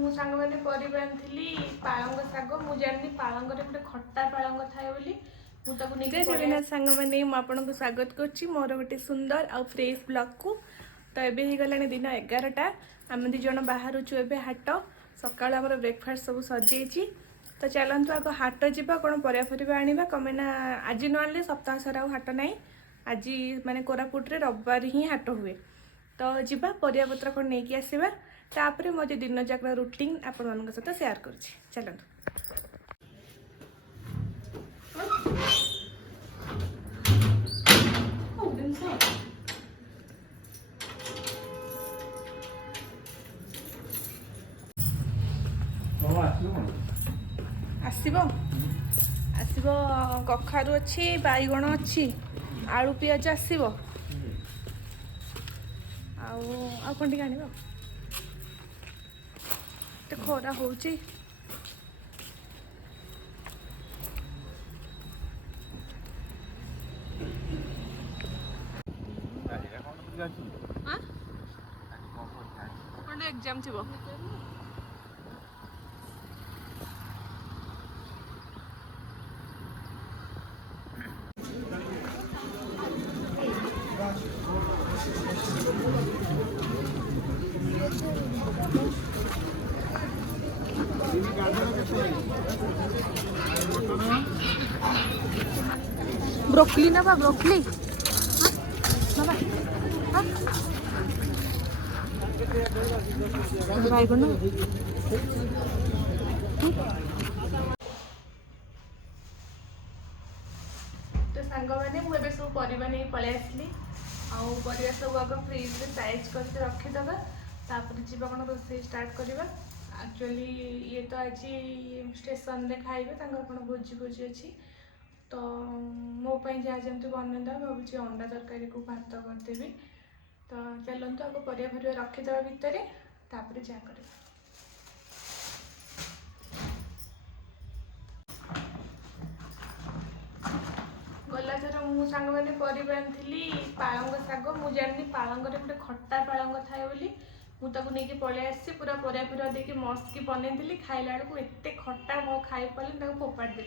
ମୁଁ ସାଙ୍ଗମାନେ ପରିବା ଆଣିଥିଲି ପାଳଙ୍ଗ ଶାଗ। ମୁଁ ଜାଣିନି ପାଳଙ୍ଗରେ ଗୋଟେ ଖଟା ପାଳଙ୍ଗ ଥାଏ ବୋଲି ମୁଁ ତାକୁ ନେଇକି ଜଗନ୍ନାଥ ସାଙ୍ଗମାନେ ମୁଁ ଆପଣଙ୍କୁ ସ୍ୱାଗତ କରୁଛି ମୋର ଗୋଟେ ସୁନ୍ଦର ଆଉ ଫ୍ରେଶ୍ ବ୍ଲଗ୍କୁ। ତ ଏବେ ହେଇଗଲାଣି ଦିନ 11ଟା। ଆମେ ଦୁଇ ଜଣ ବାହାରୁଛୁ ଏବେ ହାଟ। ସକାଳୁ ଆମର ବ୍ରେକଫାଷ୍ଟ ସବୁ ସରିଯାଇଛି। ତ ଚାଲନ୍ତୁ ଆଗ ହାଟ ଯିବା, କ'ଣ ପରିବା ଆଣିବା। କ'ଣ ନା ଆଜି ନ ଆଣିଲେ ସପ୍ତାହ ସାରା ଆଉ ହାଟ ନାହିଁ। ଆଜି ମାନେ କୋରାପୁଟରେ ରବିବାର ହିଁ ହାଟ ହୁଏ। ତ ଯିବା ପରିବାପତ୍ର କ'ଣ ନେଇକି ଆସିବା, ତାପରେ ମୋ ଯେ ଦିନ ଯାକର ରୁଟିନ୍ ଆପଣମାନଙ୍କ ସହିତ ସେୟାର କରୁଛି। ଚାଲନ୍ତୁ। ଆସିବ ଆସିବ କଖାରୁ ଅଛି, ବାଇଗଣ ଅଛି, ଆଳୁ ପିଆଜ ଆସିବ, ଆଉ କ'ଣ ଟିକେ ଆଣିବ। ଏତେ ଖରା ହେଉଛି। କ'ଣ ଏକ୍ଜାମ୍ ଥିବ? ब्रोकली ना बा ब्रोकली बाइगण तो सांग मैंने मुझे सब परिवा नहीं पलि आसली। आउ परिवा सब आग फ्रिज रे साइज करके रखीदे, तापर जीवा कौन रोसे स्टार्ट करवा। एक्चुअली ये तो आज स्टेशन रे खाइबे, कौन भोजी भोजी अच्छी। तो मोपाई जहाँ जमी बनईदा भावी अंडा तरकारी को भात करदेवी। तो चलतु आगे परिवा रखीदे भितर, तापर जहाँ कर गला थर मु सांग मैंने परिवा आनी पालंग शाग। मु जानी पालंगरे गोटे खट्टा पालंग थाए बोली मुझे नहीं पलि आसी। पूरा परिवा देकी मस्त की बनई खाइला बेलू एत खट्टा मो खाई पारे फोपाड़ी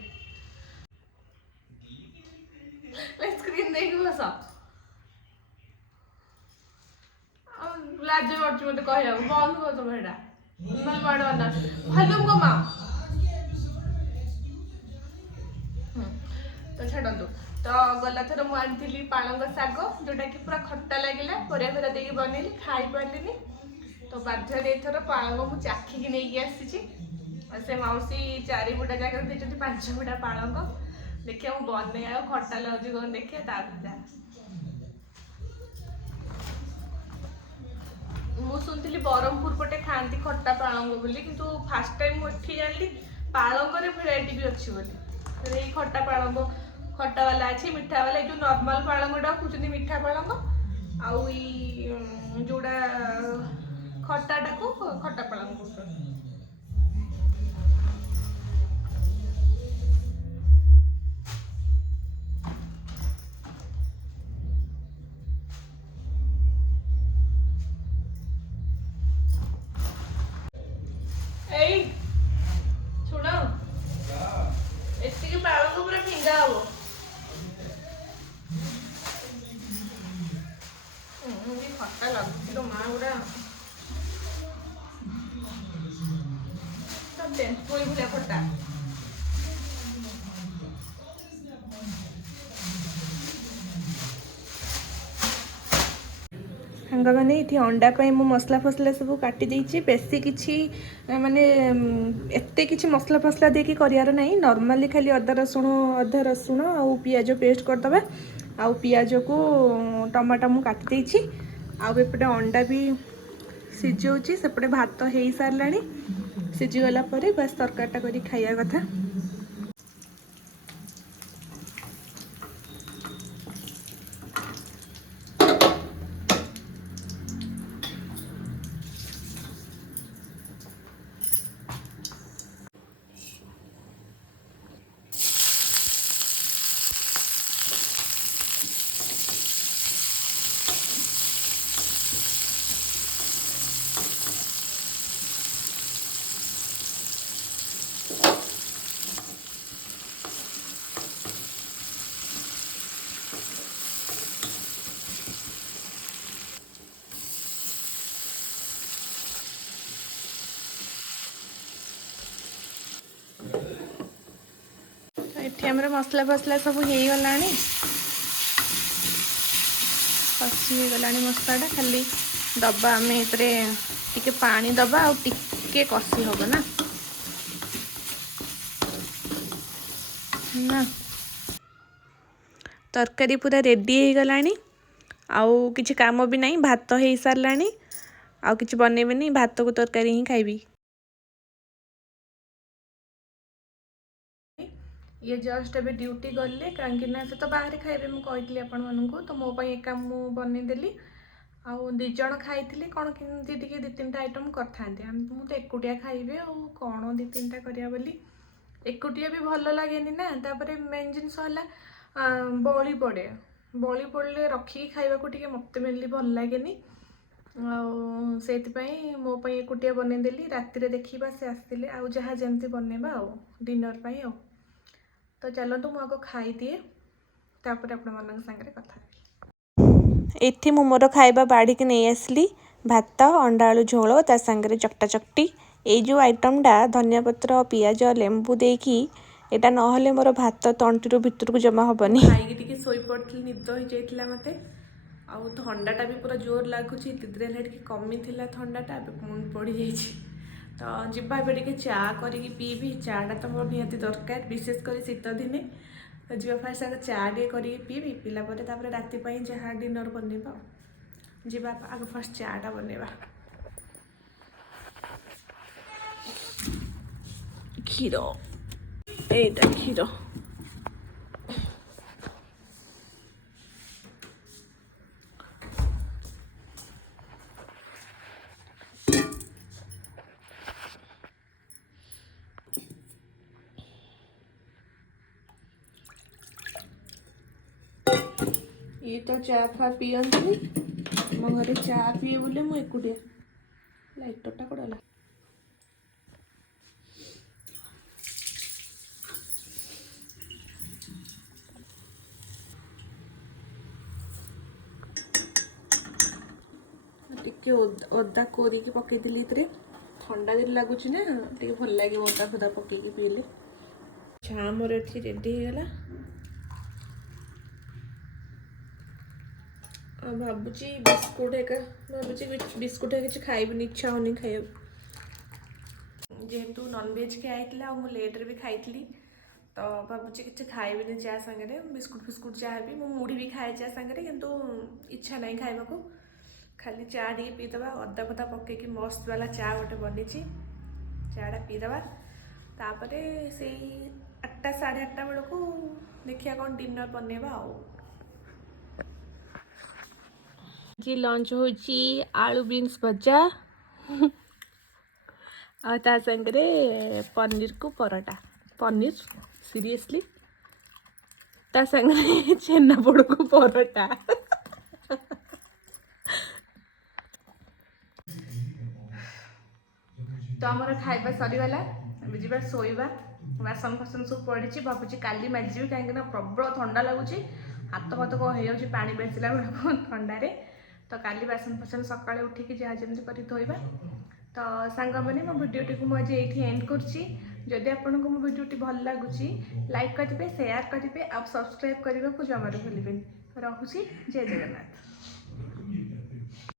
स्क्रीन देखी बस लाज पड़े मत कह बंद कर तुम एटा ना भल्यूम कमा। तो छाड़ू। तो गला थर मुझे पालंग शाग जोटा कि पूरा खट्टा लगे परिवा देकी बनैली खाई पारे। तो बाध्य एथर पालंग मुझे चाखिकी नहीं आसी। से मौसी 4 बुटा जगह देखते 5 बुटा पालंग। देखिए मुझे बन खट्टा लगे कौन देखिए मु शुणी ब्रह्मपुर पटे खाती खट्टा पालंग बोली, किंतु फास्ट टाइम मुझे जानी पालंगर भेराइटी भी अच्छी बोली। खट्टा पालंग खट्टा वाला अच्छी, मिठा वाला जो नॉर्मल पालंगटा कहते मिठा पालंग, आउ जोड़ा खट्टाटा को खट्टा पालंग कहते। खट्टा लगुच माँ गुड़ा तेंतुली भलिया खट्टा। सांग मैंने ये अंडा मु मसला फसला सब काटी देछि। बेसी किछि माने एते किछि मसला फसला देकी करियार नहीं। नॉर्मली खाली अदा रसुण आउ पियाज पेस्ट करदबा। आउ पियाज को टमाटो मु काटी देछि। आउ एपटे अंडा भी सिझौछि, सेपटे भात हो सारानी। सिझीगला बस तरकारीटा करी खाइया कथा। ଆମର ମସଲା ଫସଲା ସବୁ ହେଇଗଲାଣି, କଷି ହେଇଗଲାଣି ମସଲାଟା। ଖାଲି ଦବା ଆମେ ଏଥିରେ ଟିକେ ପାଣି ଦବା ଆଉ ଟିକେ କଷି ହବ ନା ନା। ତରକାରୀ ପୁରା ରେଡ଼ି ହେଇଗଲାଣି, ଆଉ କିଛି କାମ ବି ନାହିଁ। ଭାତ ହେଇସାରିଲାଣି, ଆଉ କିଛି ବନେଇବେନି, ଭାତକୁ ତରକାରୀ ହିଁ ଖାଇବି। ये जस्ट ଏବେ ଡ୍ୟୁଟି ଗଲେ, କାହିଁକି ନା ସେ ତ ବାହାରେ ଖାଇବେ, ମୁଁ କହିଥିଲି ଆପଣମାନଙ୍କୁ। ତ ମୋ ପାଇଁ ଏକା ମୁଁ ବନେଇଦେଲି, ଆଉ 2 ଜଣ ଖାଇଥିଲି। କ'ଣ କେମିତି ଟିକେ 2-3ଟା ଆଇଟମ୍ କରିଥାନ୍ତି, ମୁଁ ତ ଏକୁଟିଆ ଖାଇବି ଆଉ କ'ଣ 2-3ଟା କରିବା ବୋଲି। ଏକୁଟିଆ ବି ଭଲ ଲାଗେନି ନା। ତାପରେ ମେନ୍ ଜିନିଷ ହେଲା ବଳି ପଡ଼େ, ବଳି ପଡ଼ିଲେ ରଖିକି ଖାଇବାକୁ ଟିକେ ମୋତେ ମେନଲି ଭଲ ଲାଗେନି। ଆଉ ସେଇଥିପାଇଁ ମୋ ପାଇଁ ଏକୁଟିଆ ବନେଇଦେଲି। ରାତିରେ ଦେଖିବା ସେ ଆସିଥିଲେ ଆଉ ଯାହା ଯେମିତି ବନେଇବା ଆଉ ଡିନର୍ ପାଇଁ ଆଉ। ତ ଚାଲନ୍ତୁ ମୁଁ ଆଗ ଖାଇଦିଏ, ତାପରେ ଆପଣମାନଙ୍କ ସାଙ୍ଗରେ କଥା ହେବି। ଏଠି ମୁଁ ମୋର ଖାଇବା ବାଢ଼ିକି ନେଇ ଆସିଲି। ଭାତ, ଅଣ୍ଡା ଆଳୁ ଝୋଳ, ତା ସାଙ୍ଗରେ ଚକଟା ଚକଟି। ଏଇ ଯେଉଁ ଆଇଟମ୍ଟା ଧନିଆ ପତ୍ର, ପିଆଜ, ଲେମ୍ବୁ ଦେଇକି, ଏଇଟା ନହେଲେ ମୋର ଭାତ ତଣ୍ଟିରୁ ଭିତରକୁ ଜମା ହେବନି। ଖାଇକି ଟିକେ ଶୋଇପଡ଼ିଥିଲି, ନିଦ ହେଇଯାଇଥିଲା ମୋତେ। ଆଉ ଥଣ୍ଡାଟା ବି ପୁରା ଜୋର ଲାଗୁଛି। 2 ଦିନ ହେଲା ଟିକେ କମିଥିଲା ଥଣ୍ଡାଟା, ଏବେ ପୁଣି ପଡ଼ିଯାଇଛି। ତ ଯିବା ଏବେ ଟିକେ ଚା କରିକି ପିଇବି। ଚାଟା ତ ମୋର ନିହାତି ଦରକାର, ବିଶେଷ କରି ଶୀତ ଦିନେ। ତ ଯିବା ଫାଷ୍ଟ ଆଗ ଚା ଟିକେ କରିକି ପିଇବି, ପିଇଲା ପରେ ତାପରେ ରାତି ପାଇଁ ଯାହା ଡିନର୍ ବନେଇବା ଆଉ। ଯିବା ଆଗ ଫାଷ୍ଟ ଚାଟା ବନେଇବା। କ୍ଷୀର, ଏଇଟା କ୍ଷୀର। ये तो चा फा पियंतुनी, ମୋ ଘରେ ଚା ପିଏ ବୋଲି ମୁଁ ଏକୁଟିଆ। ଲାଇଟରଟା କୁଆଡ଼େ ଗଲା? ଟିକେ ଅଦା କୋରିକି ପକେଇଥିଲି ଏଥିରେ। ଥଣ୍ଡା ଦିନ ଲାଗୁଛି ନା, ଟିକେ ଭଲ ଲାଗିବ ଅଦା ଫଦା ପକେଇକି ପିଇଲେ। ଚା ମୋର ଏଠି ରେଡ଼ି ହେଇଗଲା। ଆଉ ଭାବୁଛି ବିସ୍କୁଟ୍ ବିସ୍କୁଟ୍ କିଛି ଖାଇବିନି, ଇଚ୍ଛା ହେଉନି ଖାଇବାକୁ। ଯେହେତୁ ନନଭେଜ୍ ଖିଆ ହେଇଥିଲା ଆଉ ମୁଁ ଲେଟ୍ରେ ବି ଖାଇଥିଲି, ତ ଭାବୁଛି କିଛି ଖାଇବିନି ଚା ସାଙ୍ଗରେ। ବିସ୍କୁଟ୍ ଫିସ୍କୁଟ୍ ଯାହା ବି, ମୁଁ ମୁଢ଼ି ବି ଖାଏ ଚା ସାଙ୍ଗରେ, କିନ୍ତୁ ଇଚ୍ଛା ନାହିଁ ଖାଇବାକୁ। ଖାଲି ଚା ଟିକେ ପିଇଦେବା, ଅଦା ଫଦା ପକେଇକି ମସ୍ତ ବାଲା ଚା ଗୋଟେ ବନେଇଛି। ଚାଟା ପିଇଦେବା, ତାପରେ ସେଇ 8ଟା 8:30 ବେଳକୁ ଦେଖିବା କ'ଣ ଡିନର୍ ବନେଇବା ଆଉ। ଆଜି ଲଞ୍ଚ ହେଉଛି ଆଳୁ ବିନ୍ସ ଭଜା, ଆଉ ତା ସାଙ୍ଗରେ ପନିରକୁ ପରଟା। ପନିର ସିରିୟସଲି, ତା ସାଙ୍ଗରେ ଛେନାପୋଡ଼କୁ ପରଟା। ତ ଆମର ଖାଇବା ସରିଗଲା, ଏବେ ଯିବା ଶୋଇବା। ବାସନ ଫାସନ ସବୁ ପଡ଼ିଛି, ଭାବୁଛି କାଲି ମାଜିବି, କାହିଁକିନା ପ୍ରବଳ ଥଣ୍ଡା ଲାଗୁଛି। ହାତ ଫାତ କ'ଣ ହେଇଯାଉଛି ପାଣି ବେସିଲା ବେଳକୁ ଥଣ୍ଡାରେ। ତ କାଲି ବାସନ ଫାସନ ସକାଳେ ଉଠିକି ଯାହା ଯେମିତି କରି ଧୋଇବା। ତ ସାଙ୍ଗମାନେ, ମୋ ଭିଡ଼ିଓଟିକୁ ମୁଁ ଆଜି ଏଇଠି ଏଣ୍ଡ କରୁଛି। ଯଦି ଆପଣଙ୍କୁ ମୋ ଭିଡ଼ିଓଟି ଭଲ ଲାଗୁଛି, ଲାଇକ୍ କରିବେ, ସେୟାର କରିବେ, ଆଉ ସବସ୍କ୍ରାଇବ୍ କରିବାକୁ ଜମାରୁ ଭୁଲିବେନି। ରହୁଛି, ଜୟ ଜଗନ୍ନାଥ।